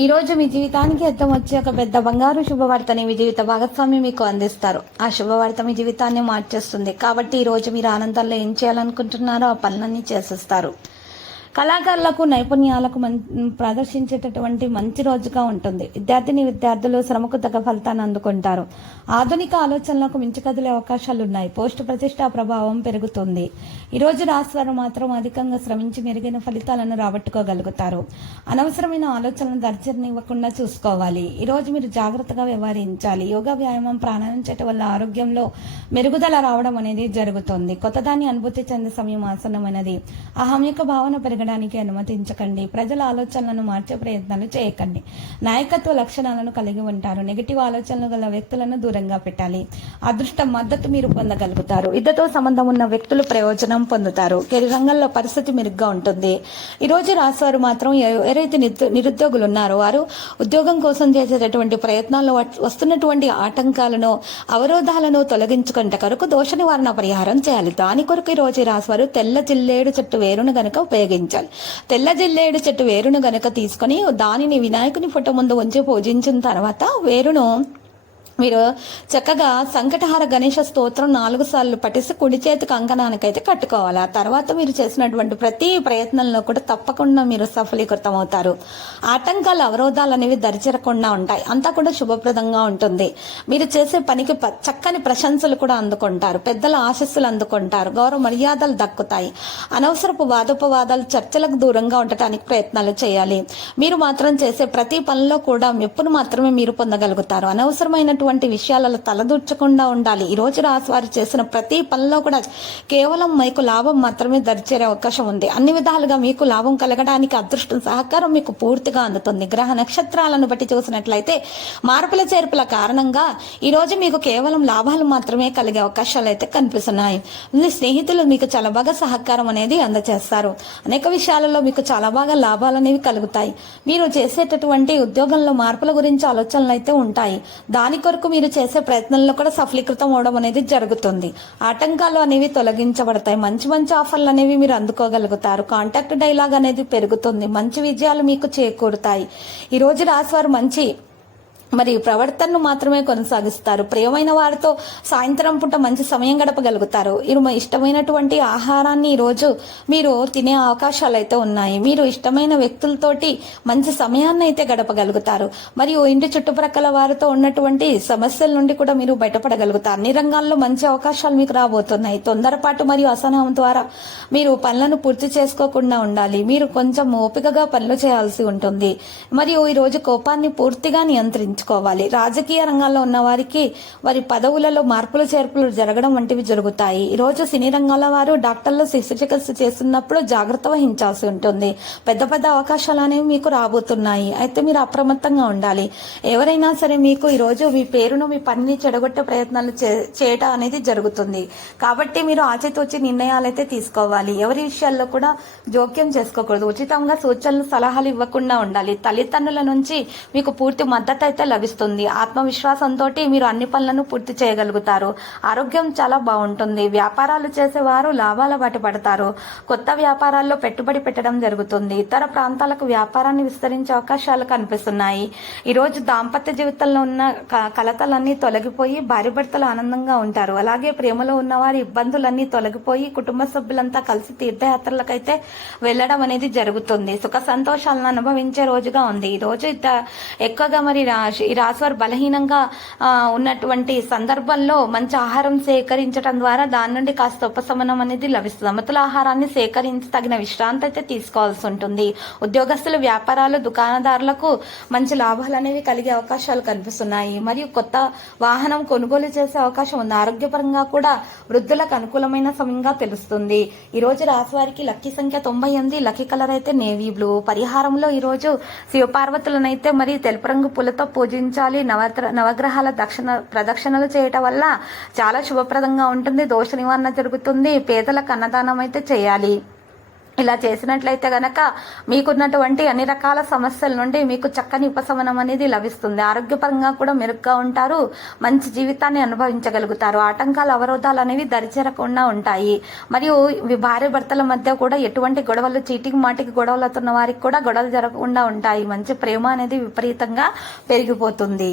ఈ రోజు మీ జీవితానికి అర్థం వచ్చే ఒక పెద్ద బంగారు శుభవార్తని మీ జీవిత భాగస్వామి మీకు అందిస్తారు. ఆ శుభవార్త మీ జీవితాన్ని మార్చేస్తుంది. కాబట్టి ఈ రోజు మీరు ఆనందంలో ఏం చేయాలనుకుంటున్నారో ఆ పనులన్నీ చేసేస్తారు. కళాకారులకు నైపుణ్యాలకు మం ప్రదర్శించేటటువంటి మంచి రోజుగా ఉంటుంది. విద్యార్థిని విద్యార్థులు శ్రమకు తగ్గ ఫలితాన్ని అందుకుంటారు. ఆధునిక ఆలోచనలకు మించి కదిలే అవకాశాలు ఉన్నాయి పోస్ట్ ప్రతిష్టా ప్రభావం పెరుగుతుంది. ఈ రోజు రాశివారు మాత్రం అధికంగా శ్రమించి మెరుగైన ఫలితాలను రాబట్టుకోగలుగుతారు. అనవసరమైన ఆలోచనలను దర్శననివ్వకుండా చూసుకోవాలి. ఈ రోజు మీరు జాగ్రత్తగా వ్యవహరించాలి. యోగా వ్యాయామం ప్రాణాయామం వల్ల ఆరోగ్యంలో మెరుగుదల రావడం అనేది జరుగుతుంది. కొత్తదాన్ని అనుభూతి చెందే సమయం ఆసన్నమైనది. అహం యొక్క భావన పెరగడానికి అనుమతించకండి. ప్రజల ఆలోచనలను మార్చే ప్రయత్నాలు చేయకండి. నాయకత్వ లక్షణాలను కలిగి ఉంటారు. నెగిటివ్ ఆలోచనలు గల వ్యక్తులను దూరంగా పెట్టాలి. అదృష్ట మద్దతు మీరు పొందగలుగుతారు. ఇద్దతో సంబంధం ఉన్న వ్యక్తులు ప్రయోజనం పొందుతారు. కెరీ రంగంలో పరిస్థితి మెరుగ్గా ఉంటుంది. ఈరోజు రోజు మాత్రం ఎవరైతే నిరుద్యోగులు ఉన్నారో వారు ఉద్యోగం కోసం చేసేటటువంటి ప్రయత్నాల్లో వస్తున్నటువంటి ఆటంకాలను అవరోధాలను తొలగించుకుంటే కొరకు దోష నివారణ పరిహారం చేయాలి. దాని కొరకు ఈ రోజు రాసేవారు తెల్ల జిల్లేడు చెట్టు వేరును గనక పూజించాలి తెల్ల జిల్లేడు చెట్టు వేరును గనక తీసుకొని దానిని వినాయకుని ఫోటో ముందు ఉంచి పూజించిన తర్వాత వేరును మీరు చక్కగా సంకటహార గణేష స్తోత్రం నాలుగు సార్లు పఠిస్తే కుడి చేతి కంకణానికైతే కట్టుకోవాలి. ఆ తర్వాత మీరు చేసినటువంటి ప్రతి ప్రయత్నంలో కూడా తప్పకుండా మీరు సఫలీకృతం అవుతారు ఆటంకాలు అవరోధాలు అనేవి దరిచేరకుండా ఉంటాయి. అంతా కూడా శుభప్రదంగా ఉంటుంది. మీరు చేసే పనికి చక్కని ప్రశంసలు కూడా అందుకుంటారు. పెద్దల ఆశస్సులు అందుకుంటారు. గౌరవ మర్యాదలు దక్కుతాయి. అనవసరపు వాదోపవాదాలు చర్చలకు దూరంగా ఉండటానికి ప్రయత్నాలు చేయాలి. మీరు మాత్రం చేసే ప్రతి పనిలో కూడా మెప్పును మాత్రమే మీరు పొందగలుగుతారు. అటువంటి విషయాలలో తలదూర్చకుండా ఉండాలి. ఈ రోజు రాశి వారు చేసిన ప్రతి పనిలో కూడా కేవలం మీకు లాభం మాత్రమే దరిచేరే అవకాశం ఉంది. అన్ని విధాలుగా మీకు లాభం కలగడానికి అదృష్టం సహకారం మీకు పూర్తిగా అందుతుంది. గ్రహ నక్షత్రాలను బట్టి చూసినట్లయితే మార్పుల చేర్పుల కారణంగా ఈ రోజు మీకు కేవలం లాభాలు మాత్రమే కలిగే అవకాశాలు అయితే కనిపిస్తున్నాయి. మీ స్నేహితులు మీకు చాలా బాగా సహకారం అనేది అందజేస్తారు అనేక విషయాలలో మీకు చాలా బాగా లాభాలు అనేవి కలుగుతాయి. మీరు చేసేటటువంటి ఉద్యోగంలో మార్పుల గురించి ఆలోచనలు అయితే ఉంటాయి. దాని వరకు మీరు చేసే ప్రయత్నంలో కూడా సఫలీకృతం అవడం అనేది జరుగుతుంది. ఆటంకాలు అనేవి తొలగించబడతాయి. మంచి మంచి ఆఫర్లు అనేవి మీరు అందుకోగలుగుతారు. కాంటాక్ట్ డైలాగ్ అనేది పెరుగుతుంది. మంచి విజయాలు మీకు చేకూరుతాయి. ఈరోజు రోజు రాశివారు మంచి మరి ప్రవర్తనను మాత్రమే కొనసాగిస్తారు. ప్రియమైన వారితో సాయంత్రం పూట మంచి సమయం గడపగలుగుతారు. ఇది మా ఇష్టమైనటువంటి ఆహారాన్ని ఈరోజు రోజు మీరు తినే అవకాశాలు అయితే ఉన్నాయి. మీరు ఇష్టమైన వ్యక్తులతోటి మంచి సమయాన్ని అయితే గడపగలుగుతారు. మరియు ఇంటి చుట్టుప్రక్కల వారితో ఉన్నటువంటి సమస్యల నుండి కూడా మీరు బయటపడగలుగుతారు. అన్ని రంగాల్లో మంచి అవకాశాలు మీకు రాబోతున్నాయి. తొందరపాటు మరియు అసహనం ద్వారా మీరు పనులను పూర్తి చేసుకోకుండా ఉండాలి. మీరు కొంచెం ఓపికగా పనులు చేయాల్సి ఉంటుంది. మరియు ఈరోజు కోపాన్ని పూర్తిగా నియంత్రించుకోవాలి రాజకీయ రంగాల్లో ఉన్న వారికి వారి పదవులలో మార్పులు చేర్పులు జరగడం వంటివి జరుగుతాయి. ఈరోజు సినీ రంగాల వారు డాక్టర్లు శస్త్రచికిత్స చేస్తున్నప్పుడు జాగ్రత్త వహించాల్సి ఉంటుంది. పెద్ద పెద్ద అవకాశాలు అనేవి మీకు రాబోతున్నాయి. అయితే మీరు అప్రమత్తంగా ఉండాలి. ఎవరైనా సరే మీకు ఈరోజు మీ పేరును మీ పనిని చెడగొట్టే ప్రయత్నాలు చే- చేయటం అనేది జరుగుతుంది. కాబట్టి మీరు ఆచితూచి నిర్ణయాలు అయితే తీసుకోవాలి. ఎవరి విషయాల్లో కూడా జోక్యం చేసుకోకూడదు. ఉచితంగా సూచనలు సలహాలు ఇవ్వకుండా ఉండాలి. తల్లిదండ్రుల నుంచి మీకు పూర్తి మద్దతు అయితే లభిస్తుంది. ఆత్మవిశ్వాసంతో మీరు అన్ని పనులను పూర్తి చేయగలుగుతారు. ఆరోగ్యం చాలా బాగుంటుంది. వ్యాపారాలు చేసేవారు లాభాల బాట పడతారు. కొత్త వ్యాపారాల్లో పెట్టుబడి పెట్టడం జరుగుతుంది. ఇతర ప్రాంతాలకు వ్యాపారాన్ని విస్తరించే అవకాశాలు కనిపిస్తున్నాయి. ఈరోజు దాంపత్య జీవితంలో ఉన్న క- కలతలన్నీ తొలగిపోయి భార్య భర్తలు ఆనందంగా ఉంటారు. అలాగే ప్రేమలో ఉన్న వారి ఇబ్బందులన్నీ తొలగిపోయి కుటుంబ సభ్యులంతా కలిసి తీర్థయాత్రలకైతే వెళ్ళడం అనేది జరుగుతుంది. సుఖ సంతోషాలను అనుభవించే రోజుగా ఉంది. ఈ రోజు ఎక్కువగా మరి ఈ రాశివారు బలహీనంగా ఉన్నటువంటి సందర్భంలో మంచి ఆహారం సేకరించడం ద్వారా దాని నుండి కాస్త ఉపశమనం అనేది లభిస్తుంది. అమతుల ఆహారాన్ని సేకరించి తగిన విశ్రాంతి అయితే తీసుకోవాల్సి ఉంటుంది. ఉద్యోగస్తులు వ్యాపారాలు దుకాణదారులకు మంచి లాభాలు అనేవి కలిగే అవకాశాలు కనిపిస్తున్నాయి. మరియు కొత్త వాహనం కొనుగోలు చేసే అవకాశం ఉంది. ఆరోగ్యపరంగా కూడా వృద్ధులకు అనుకూలమైన సమయంగా తెలుస్తుంది. ఈ రోజు రాశివారికి లక్కీ సంఖ్య తొంభై ఎనిమిది లక్కీ కలర్ అయితే నేవీ బ్లూ. పరిహారంలో ఈ రోజు శివపార్వతులనైతే మరి తెలుపు రంగు పూలతో పూజ పూజించాలి. నవగ్ర నవగ్రహాల దక్షిణ ప్రదక్షిణలు చేయటం వల్ల చాలా శుభప్రదంగా ఉంటుంది. దోష నివారణ జరుగుతుంది. పేదలకు అన్నదానం అయితే చేయాలి. ఇలా చేసినట్లయితే గనక మీకున్నటువంటి అన్ని రకాల సమస్యల నుండి మీకు చక్కని ఉపశమనం అనేది లభిస్తుంది. ఆరోగ్యపరంగా కూడా మెరుగ్గా ఉంటారు. మంచి జీవితాన్ని అనుభవించగలుగుతారు. ఆటంకాలు అవరోధాలు అనేవి దరిచేరకుండా ఉంటాయి. మరియు భార్య భర్తల మధ్య కూడా ఎటువంటి గొడవలు చీటికి మాటికి గొడవలు అవుతున్న వారికి కూడా గొడవలు జరగకుండా ఉంటాయి. మంచి ప్రేమ అనేది విపరీతంగా పెరిగిపోతుంది.